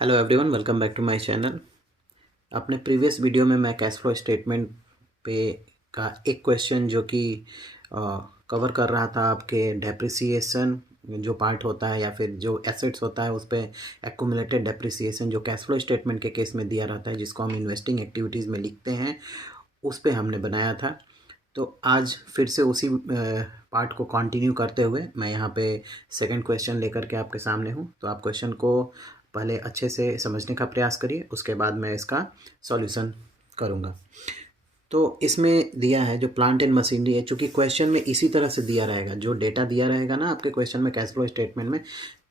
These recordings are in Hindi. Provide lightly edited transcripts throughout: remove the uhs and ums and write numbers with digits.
Hello everyone, welcome back to my channel. अपने प्रीवियस वीडियो में मैं कैश फ्लो स्टेटमेंट पे का एक क्वेश्चन जो कि कवर कर रहा था आपके डेप्रिसिएशन जो पार्ट होता है या फिर जो एसेट्स होता है उस पर एक्यूमुलेटेड डेप्रिसिएशन जो कैश फ्लो स्टेटमेंट के केस में दिया रहता है, जिसको हम इन्वेस्टिंग एक्टिविटीज़ में लिखते हैं, उस पे हमने बनाया था। तो आज फिर से उसी पार्ट को कंटिन्यू करते हुए मैं यहाँ पे सेकंड क्वेश्चन लेकर के आपके सामने हूँ। तो आप क्वेश्चन को पहले अच्छे से समझने का प्रयास करिए, उसके बाद मैं इसका सॉल्यूशन करूँगा। तो इसमें दिया है जो प्लांट एंड मशीनरी है, चूँकि क्वेश्चन में इसी तरह से दिया रहेगा, जो डेटा दिया रहेगा ना आपके क्वेश्चन में कैश फ्लो स्टेटमेंट में,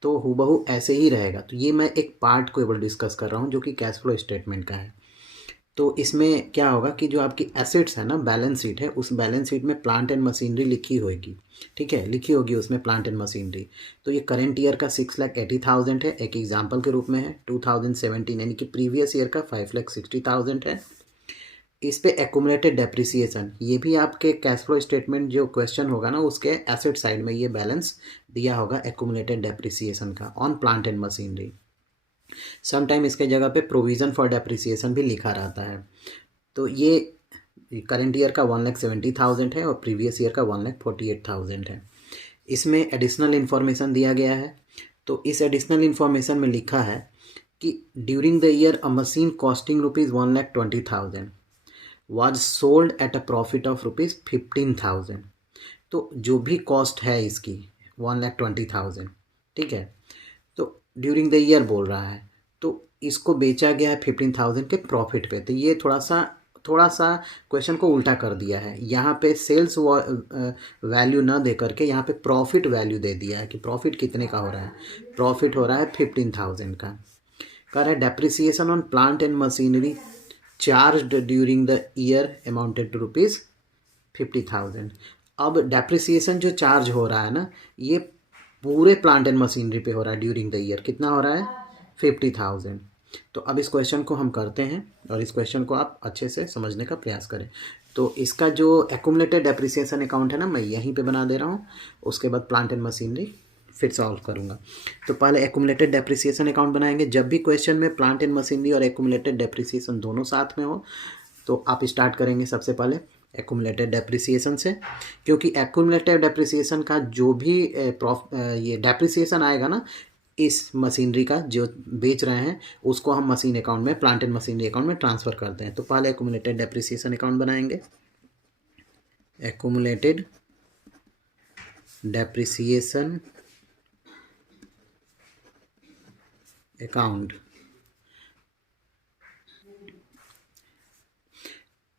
तो हूबहू ऐसे ही रहेगा। तो ये मैं एक पार्ट को केवल डिस्कस कर रहा हूँ जो कि कैश फ्लो स्टेटमेंट का है। तो इसमें क्या होगा कि जो आपकी एसेट्स है ना, बैलेंस शीट है, उस बैलेंस शीट में प्लांट एंड मशीनरी लिखी होगी, ठीक है, लिखी होगी उसमें प्लांट एंड मशीनरी। तो ये करंट ईयर का 6,80,000 है, एक एग्जांपल के रूप में है। 2017 यानी कि प्रीवियस ईयर का 5,60,000 है। इस पे एक्यूमुलेटेड डेप्रिसिएशन, ये भी आपके कैश फ्लो स्टेटमेंट जो क्वेश्चन होगा ना, उसके एसेट साइड में ये बैलेंस दिया होगा एक्यूमुलेटेड डेप्रिसिएशन का on plant and machinery. Sometime इसके जगह पे प्रोविज़न फॉर डेप्रिसिएशन भी लिखा रहता है। तो ये करंट ईयर का 1,70,000 है और प्रीवियस ईयर का 1,48,000 है। इसमें एडिशनल इन्फॉर्मेशन दिया गया है। तो इस एडिशनल इन्फॉर्मेशन में लिखा है कि during the year a machine costing ₹1,20,000 was sold at a profit of ₹15,000। तो जो भी कॉस्ट है इसकी 1,20,000, ठीक है। तो ड्यूरिंग द ईयर बोल रहा है, तो इसको बेचा गया है 15,000 के प्रॉफिट पे। तो ये थोड़ा सा क्वेश्चन को उल्टा कर दिया है। यहाँ पे सेल्स वैल्यू ना दे करके यहाँ पे प्रॉफिट वैल्यू दे दिया है कि प्रॉफिट कितने का हो रहा है। प्रॉफिट हो रहा है 15,000 का। कह रहा है depreciation on plant and machinery charged during the year amounted to ₹50,000। अब डेप्रिसिएशन जो चार्ज हो रहा है ना, ये पूरे प्लांट एंड मशीनरी पे हो रहा है ड्यूरिंग द ईयर। कितना हो रहा है? 50,000। तो अब इस क्वेश्चन को हम करते हैं और इस क्वेश्चन को आप अच्छे से समझने का प्रयास करें। तो इसका जो एक्यूमुलेटेड डेप्रिसिएशन अकाउंट है ना, मैं यहीं पे बना दे रहा हूँ। उसके बाद प्लांट एंड मशीनरी फिर सॉल्व करूँगा। तो पहले एक्यूमुलेटेड डेप्रिसिएशन अकाउंट बनाएंगे। जब भी क्वेश्चन में प्लांट एंड मशीनरी और एक्यूमुलेटेड डेप्रिसिएशन दोनों साथ में हो, तो आप स्टार्ट करेंगे सबसे पहले एक्यूमुलेटेड डेप्रिसिएशन से, क्योंकि एक्यूमुलेटेड डेप्रिसिएशन का जो भी ये डेप्रिसिएशन आएगा ना इस मशीनरी का जो बेच रहे हैं, उसको हम मशीन अकाउंट में, प्लांट एंड मशीनरी अकाउंट में ट्रांसफ़र करते हैं। तो पहले एक्यूमुलेटेड डेप्रिसिएशन अकाउंट बनाएंगे। एक्यूमुलेटेड डेप्रिसिएशन अकाउंट,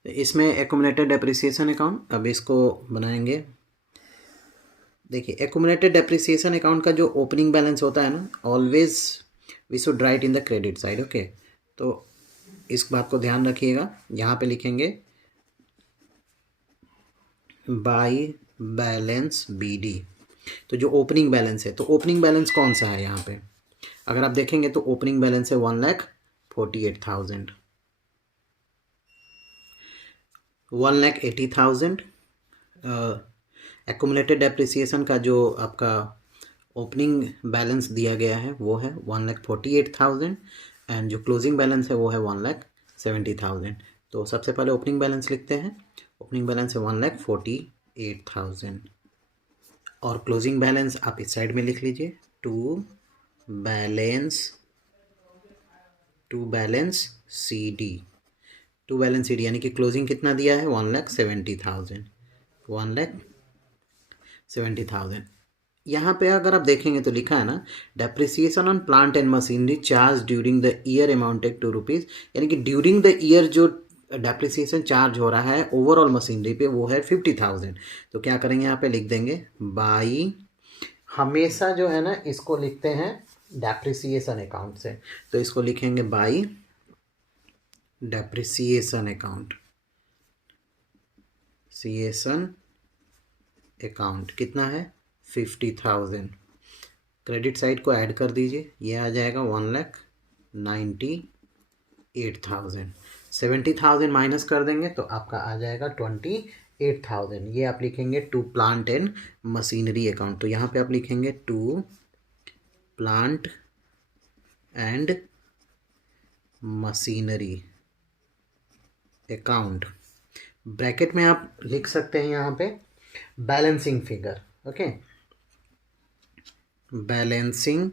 इसमें एक्यूमुलेटेड डेप्रिसिएशन अकाउंट, अब इसको बनाएंगे। देखिए, एक्यूमुलेटेड डेप्रिसिएशन अकाउंट का जो ओपनिंग बैलेंस होता है ना, always we should write in the credit side, okay. तो इस बात को ध्यान रखिएगा। यहाँ पे लिखेंगे बाय बैलेंस BD। तो जो ओपनिंग बैलेंस है, तो ओपनिंग बैलेंस कौन सा है यहाँ पे? अगर आप देखेंगे तो ओपनिंग बैलेंस है 1,48,000, 1,80,000। एक्यूमुलेटेड डेप्रिसिएशन का जो आपका ओपनिंग बैलेंस दिया गया है वो है 1,48,000 एंड जो क्लोजिंग बैलेंस है वो है 1,70,000। तो सबसे पहले ओपनिंग बैलेंस लिखते हैं। ओपनिंग बैलेंस है 1,48,000 और क्लोजिंग बैलेंस आप इस साइड में लिख लीजिए, to balance CD। To balance CD यानी कि क्लोजिंग कितना दिया है? 1,70,000, 1,70,000। यहाँ पे अगर आप देखेंगे तो लिखा है ना, depreciation on plant and machinery charge during the year amounted to ₹, यानी कि ड्यूरिंग द ईयर जो डेप्रिसिएशन चार्ज हो रहा है ओवरऑल मशीनरी पे वो है 50,000। तो क्या करेंगे, यहाँ पे लिख देंगे बाई, हमेशा जो है ना इसको लिखते हैं डेप्रिसिएशन अकाउंट से, तो इसको लिखेंगे बाई डेप्रिसिएशन अकाउंट, अकाउंट कितना है? 50,000। क्रेडिट साइड को ऐड कर दीजिए, ये आ जाएगा 1,98,000। 70,000 माइनस कर देंगे तो आपका आ जाएगा 28,000। ये आप लिखेंगे to plant and machinery account. तो यहाँ पे आप लिखेंगे to plant and machinery account, bracket में आप लिख सकते हैं यहाँ पे balancing figure. Okay, balancing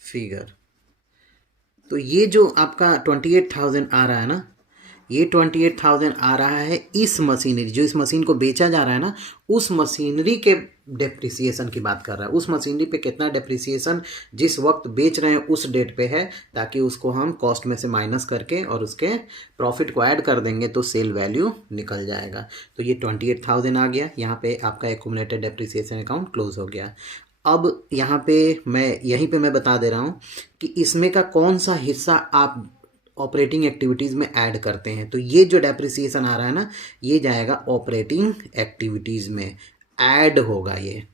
figure. तो ये जो आपका 28,000 आ रहा है ना, ये 28,000 आ रहा है इस मशीनरी, जो इस मशीन को बेचा जा रहा है ना, उस मशीनरी के डेप्रिसिएशन की बात कर रहा है। उस मशीनरी पे कितना डेप्रिसिएशन जिस वक्त बेच रहे हैं उस डेट पे है, ताकि उसको हम कॉस्ट में से माइनस करके और उसके प्रॉफिट को ऐड कर देंगे तो सेल वैल्यू निकल जाएगा। तो ये 28,000 आ गया, यहाँ पे आपका एक्यूमुलेटेड डेप्रिसिएशन अकाउंट क्लोज हो गया। अब यहाँ पे यहीं पे मैं बता दे रहा हूँ कि इसमें का कौन सा हिस्सा आप ऑपरेटिंग एक्टिविटीज़ में ऐड करते हैं। तो ये जो डेप्रिसिएशन आ रहा है ना, ये जाएगा ऑपरेटिंग एक्टिविटीज़ में, ऐड होगा, ये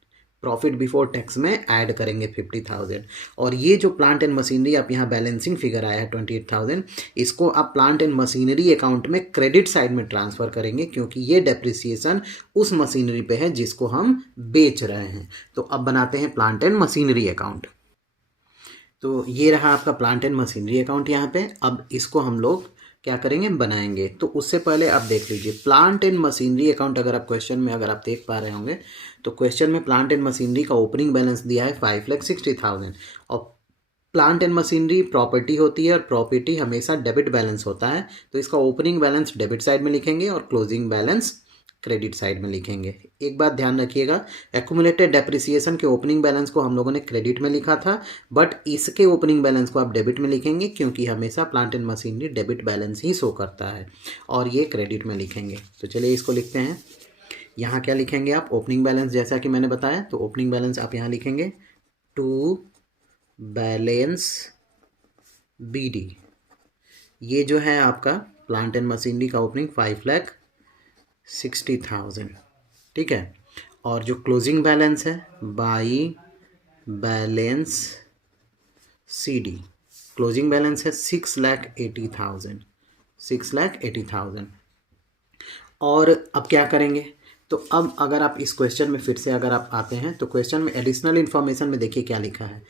प्रॉफिट बिफोर टैक्स में ऐड करेंगे 50,000। और ये जो प्लांट एंड मशीनरी आप यहाँ बैलेंसिंग फिगर आया है 28,000, इसको आप प्लांट एंड मशीनरी अकाउंट में क्रेडिट साइड में ट्रांसफ़र करेंगे, क्योंकि ये डेप्रिसिएशन उस मशीनरी पे है जिसको हम बेच रहे हैं। तो अब बनाते हैं प्लांट एंड मशीनरी अकाउंट। तो ये रहा आपका प्लांट एंड मशीनरी अकाउंट यहाँ पे। अब इसको हम लोग क्या करेंगे, बनाएंगे। तो उससे पहले आप देख लीजिए प्लांट एंड मशीनरी अकाउंट, अगर आप क्वेश्चन में अगर आप देख पा रहे होंगे तो क्वेश्चन में प्लांट एंड मशीनरी का ओपनिंग बैलेंस दिया है 5,60,000। और प्लांट एंड मशीनरी प्रॉपर्टी होती है और प्रॉपर्टी हमेशा डेबिट बैलेंस होता है, तो इसका ओपनिंग बैलेंस डेबिट साइड में लिखेंगे और क्लोजिंग बैलेंस क्रेडिट साइड में लिखेंगे। एक बात ध्यान रखिएगा, एक्यूमुलेटेड डेप्रिसिएशन के ओपनिंग बैलेंस को हम लोगों ने क्रेडिट में लिखा था, बट इसके ओपनिंग बैलेंस को आप डेबिट में लिखेंगे, क्योंकि हमेशा plant and machinery debit balance he show करता है, और ये क्रेडिट में लिखेंगे। तो चलिए इसको लिखते हैं। यहाँ क्या लिखेंगे आप, ओपनिंग बैलेंस, जैसा कि मैंने बताया, तो ओपनिंग बैलेंस आप यहाँ लिखेंगे टू बैलेंस BD। ये जो है आपका प्लांट एंड मशीनरी का ओपनिंग 5,60,000, ठीक है। और जो क्लोजिंग बैलेंस है by balance CD, closing balance है 6,80,000। और अब क्या करेंगे, तो अब अगर आप इस क्वेश्चन में फिर से अगर आप आते हैं तो क्वेश्चन में एडिशनल इन्फॉर्मेशन में देखिए क्या लिखा है।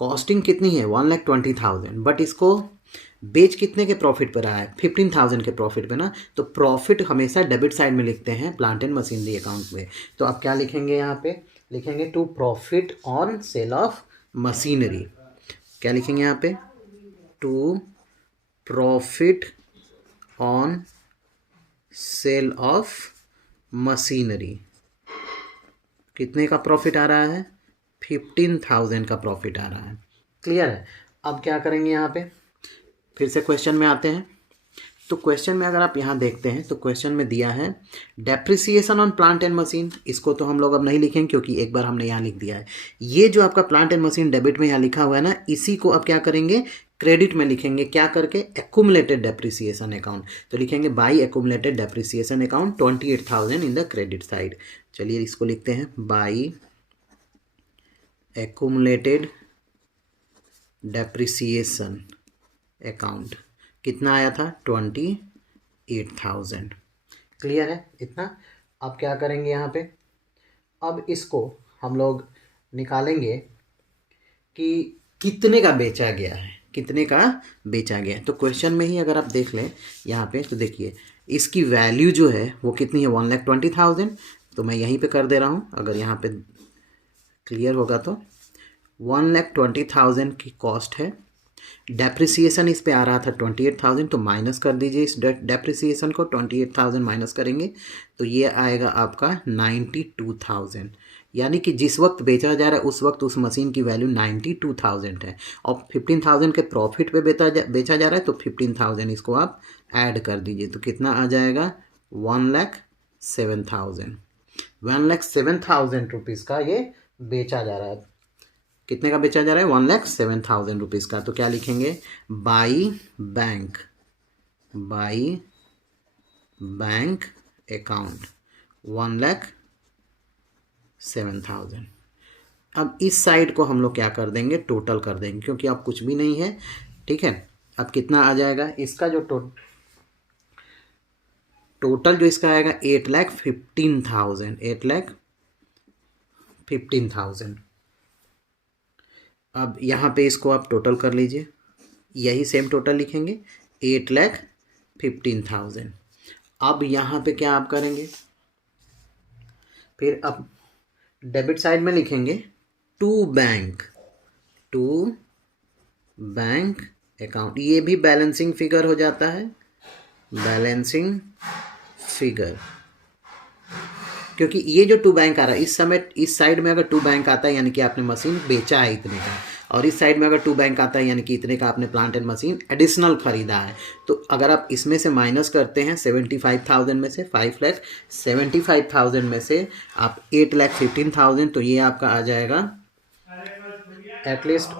कॉस्टिंग कितनी है 1,20,000, बट इसको बेच कितने के प्रॉफिट पर आया है 15,000 के प्रॉफिट पे ना। तो प्रॉफिट हमेशा डेबिट साइड में लिखते हैं प्लांट एंड मशीनरी अकाउंट में। तो आप क्या लिखेंगे, यहाँ पे लिखेंगे to profit on sale of machinery. क्या लिखेंगे यहाँ पे, to profit on sale of machinery. कितने का प्रॉफिट आ रहा है, 15,000 का प्रॉफिट आ रहा है। क्लियर है। अब क्या करेंगे, यहाँ पे फिर से क्वेश्चन में आते हैं। तो क्वेश्चन में अगर आप यहाँ देखते हैं तो क्वेश्चन में दिया है depreciation on plant and machine. इसको तो हम लोग अब नहीं लिखेंगे, क्योंकि एक बार हमने यहाँ लिख दिया है। ये जो आपका प्लांट एंड मशीन डेबिट में यहाँ लिखा हुआ है ना, इसी को अब क्या करेंगे, क्रेडिट में लिखेंगे। क्या करके, एक्यूमुलेटेड डेप्रिसिएशन अकाउंट। तो लिखेंगे by accumulated depreciation account 28,000 in the credit side. चलिए इसको लिखते हैं, बाई एक्यूमुलेटेड डेप्रिसिएशन अकाउंट। कितना आया था, 28,000। क्लियर है इतना। अब क्या करेंगे यहाँ पे, अब इसको हम लोग निकालेंगे कि कितने का बेचा गया है, कितने का बेचा गया है। तो क्वेश्चन में ही अगर आप देख लें यहाँ पे, तो देखिए इसकी वैल्यू जो है वो कितनी है 1,20,000। तो मैं यहीं पे कर दे रहा हूँ, अगर यहाँ पे क्लियर होगा तो 1,20,000 की कॉस्ट है। डेप्रिसिएशन इस पे आ रहा था 28,000, तो माइनस कर दीजिए इस डेप्रिसिएशन को। 28,000 माइनस करेंगे तो ये आएगा आपका 92,000। यानी कि जिस वक्त बेचा जा रहा है उस वक्त उस मशीन की वैल्यू 92,000 है, और 15,000 के प्रॉफिट पे बेचा जा रहा है, तो 15,000 इसको आप ऐड कर दीजिए। तो कितना आ जाएगा, 1,07,000। 1,07,000 रुपीज़ का ये बेचा जा रहा है। कितने का बेचा जा रहा है, 1,07,000 रुपीज़ का। तो क्या लिखेंगे, बाई बैंक अकाउंट 1,07,000। अब इस साइड को हम लोग क्या कर देंगे, टोटल कर देंगे, क्योंकि अब कुछ भी नहीं है, ठीक है। अब कितना आ जाएगा इसका जो टोटल जो इसका आएगा 8,15,000। 8,15,000। अब यहाँ पे इसको आप टोटल कर लीजिए। यही सेम टोटल लिखेंगे 8,15,000। अब यहाँ पे क्या आप करेंगे, फिर अब डेबिट साइड में लिखेंगे टू बैंक अकाउंट। ये भी बैलेंसिंग फिगर हो जाता है, बैलेंसिंग फिगर, क्योंकि ये जो टू बैंक आ रहा है इस समय इस साइड में अगर टू बैंक आता है यानी कि आपने मशीन बेचा है इतने का, और इस साइड में अगर टू बैंक आता है यानी कि इतने का आपने प्लांट एंड मशीन एडिशनल खरीदा है। तो अगर आप इसमें से माइनस करते हैं 75,000 में से 5,75,000 में से आप 8,15,000, तो ये आपका आ जाएगा एटलीस्ट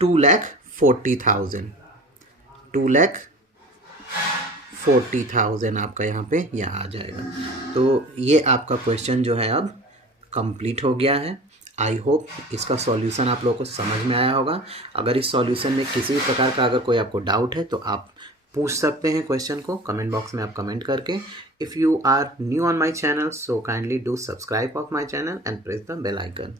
2,40,000। 2,40,000 आपका यहाँ पे आ जाएगा। तो ये आपका क्वेश्चन जो है अब कंप्लीट हो गया है। आई होप इसका सॉल्यूशन आप लोगों को समझ में आया होगा। अगर इस सॉल्यूशन में किसी भी प्रकार का अगर कोई आपको डाउट है तो आप पूछ सकते हैं क्वेश्चन को कमेंट बॉक्स में आप कमेंट करके। If you are new on my channel so kindly do subscribe of my channel and press the bell icon.